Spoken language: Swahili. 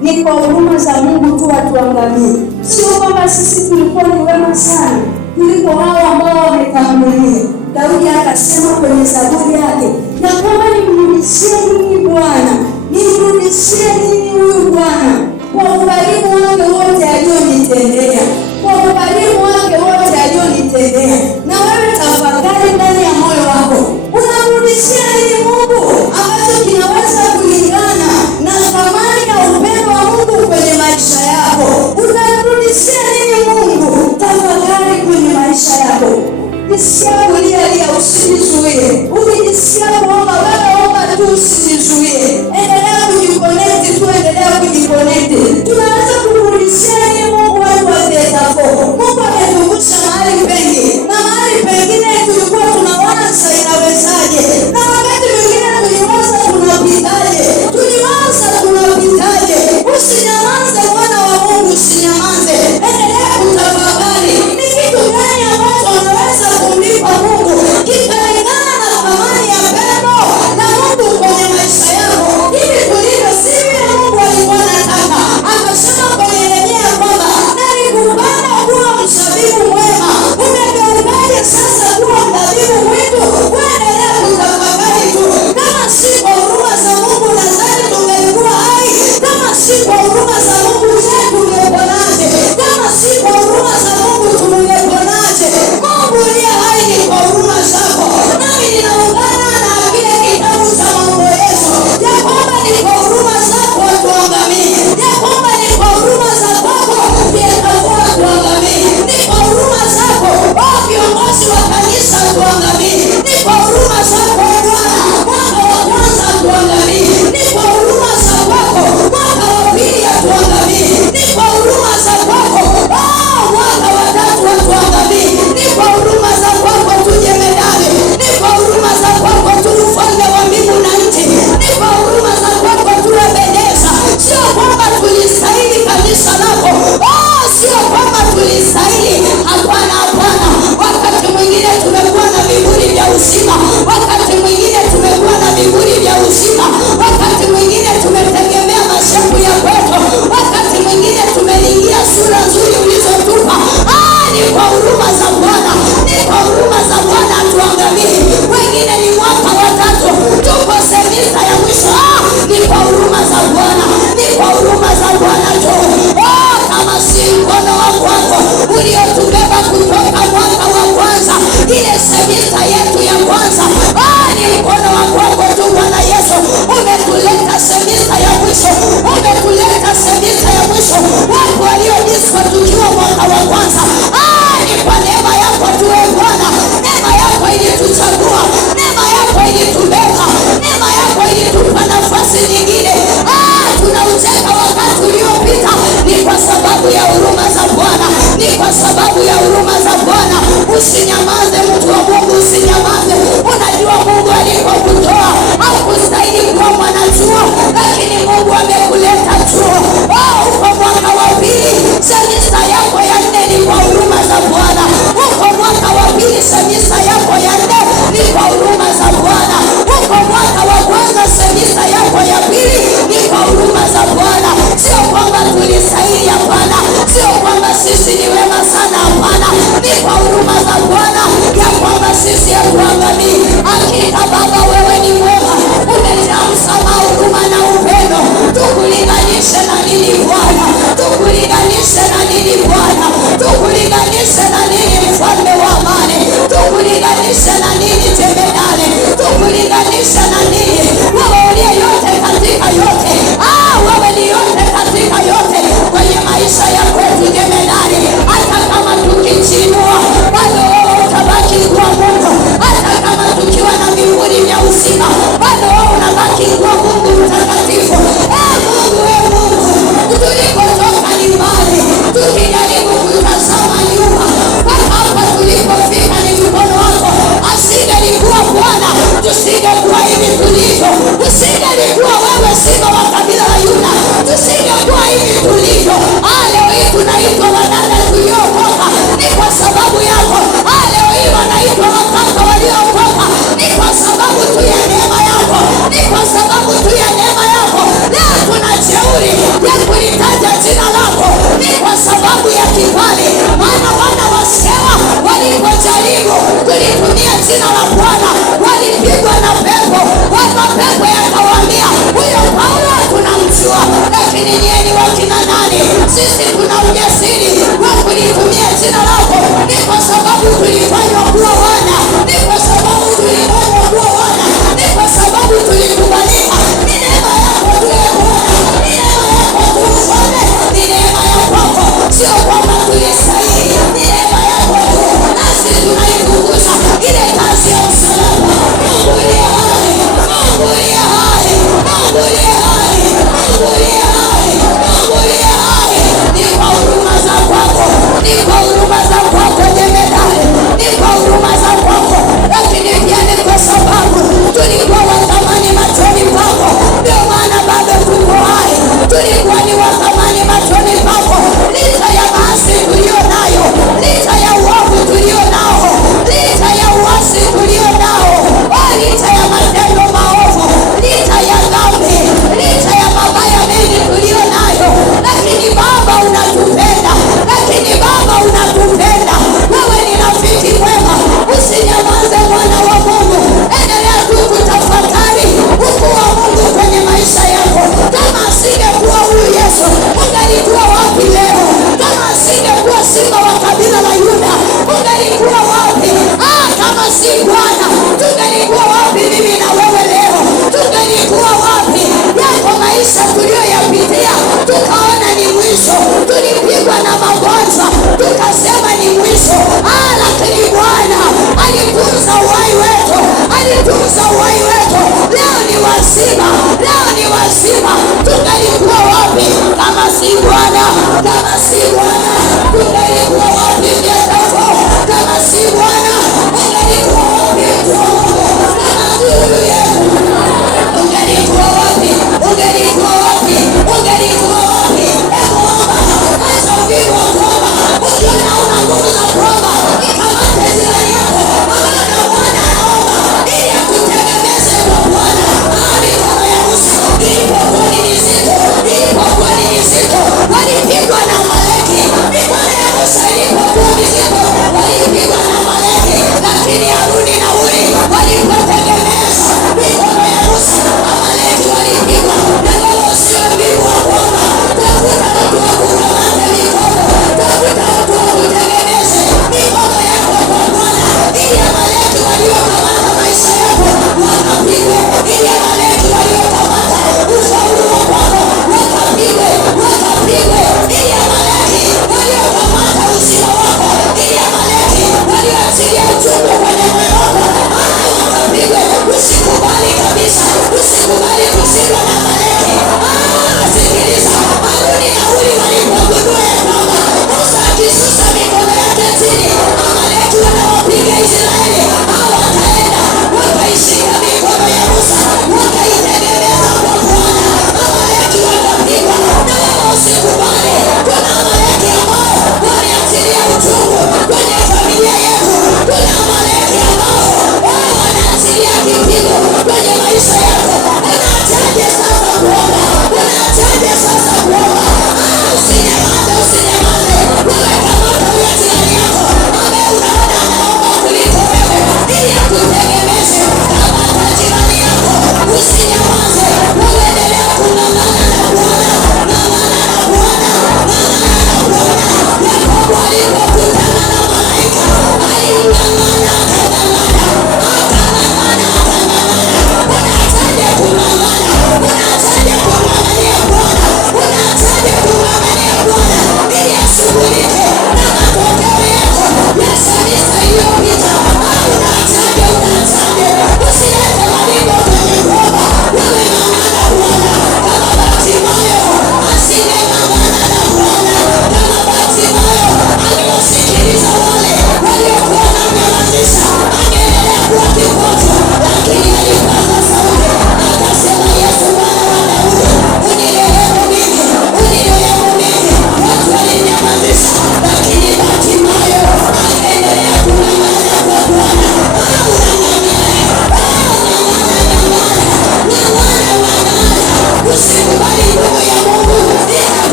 Ni kwa huruma za Mungu tu atuangalie. Sio kwamba sisi tulikuwa ni wema sana kuliko hao ambao wametangulia. Daudi akasema kwenye Zaburi yake, na kama nimrudishie nini Bwana? Nimrudishie nini huyu Bwana? Kwa ukarimu wake wote alionitendea. Kwa ukarimu wake wote alionitendea. Na wewe tafakari ndani ya moyo wako. Unamrudishia nini Mungu ambacho kinaweza kulingana na thamani ya upendo wa Mungu kwenye maisha yako? Unamrudishia nini Mungu? Tafakari kwenye maisha yako. Ukisikia kulia, usinizuie. Ukisikia kuomba, omba tu, usinizuie. Endelea kujiconnect tu, endelea kujiconnect. Tunaweza kumrudishia nini Mungu wetu asiyetako? Mungu ametumbusha mahali pengi, na mahali pengine tulikuwa tunawaza inawezaje, na wakati mwingine tuliwaza tunapitaje. Usinyamaze mwana wa Mungu, usinyamaze. Endelea kutafakari ni kitu gani ambacho unaweza kumlipa Mungu kitalingana na thamani ya pendo la Mungu kwenye maisha yako. Hivi tulivyo si sisi tuna ujasiri wa kulitumia jina lako. Ni kwa sababu tulifanywa kuwa wana, ni kwa sababu tulifanywa kuwa wana, ni kwa sababu tulikubalika. Ni neema yako tuwe Bwana, ni neema yako tuufane, ni neema yako, sio kwamba tulistahili. Ni neema yako tu, nasi tunaikugusa ile kazi ya msalaba. Mungu uliye hai, Mungu uliye hai, Mungu uliye hai, Mungu uliye hai, Mungu uliye hai. Ni kwa huruma za kwako, ni kwa huruma za kwako jemedari, ni kwa huruma za kwako, lakini pia ni kwa sababu tulikuwa wa thamani machoni pako, ndio maana bado tuko hai. Tulikuwa ni wa thamani machoni pako, licha ya maasi tulio nayo, licha ya uovu tulio nao, licha ya uasi tulio nao, licha ya matendo maovu, licha ya dhambi, licha ya mabaya mengi tulio nayo, lakini Baba unatupenda, lakini Baba unatupenda. Wewe ni rafiki mwema, usinyamaze mwana wa Mungu, endelea tu kutafakari ukuu wa Mungu kwenye maisha yako. Kama asingekuwa huyu Yesu, ungalikuwa wapi leo? Kama asingekuwa simba wa kabila la Yuda, ungalikuwa wapi? Kama si Bwana, tungalikuwa wapi mimi na wewe leo? Tungalikuwa wapi? Yako maisha tuliyoyapitia tukaona ni mwisho, tulipigwa na magonjwa tukasema ni mwisho, lakini Bwana alitunza uhai wetu, alitunza uhai wetu. Leo ni wazima, leo ni wazima. Tungalikuwa wapi kama si Bwana, kama si Bwana?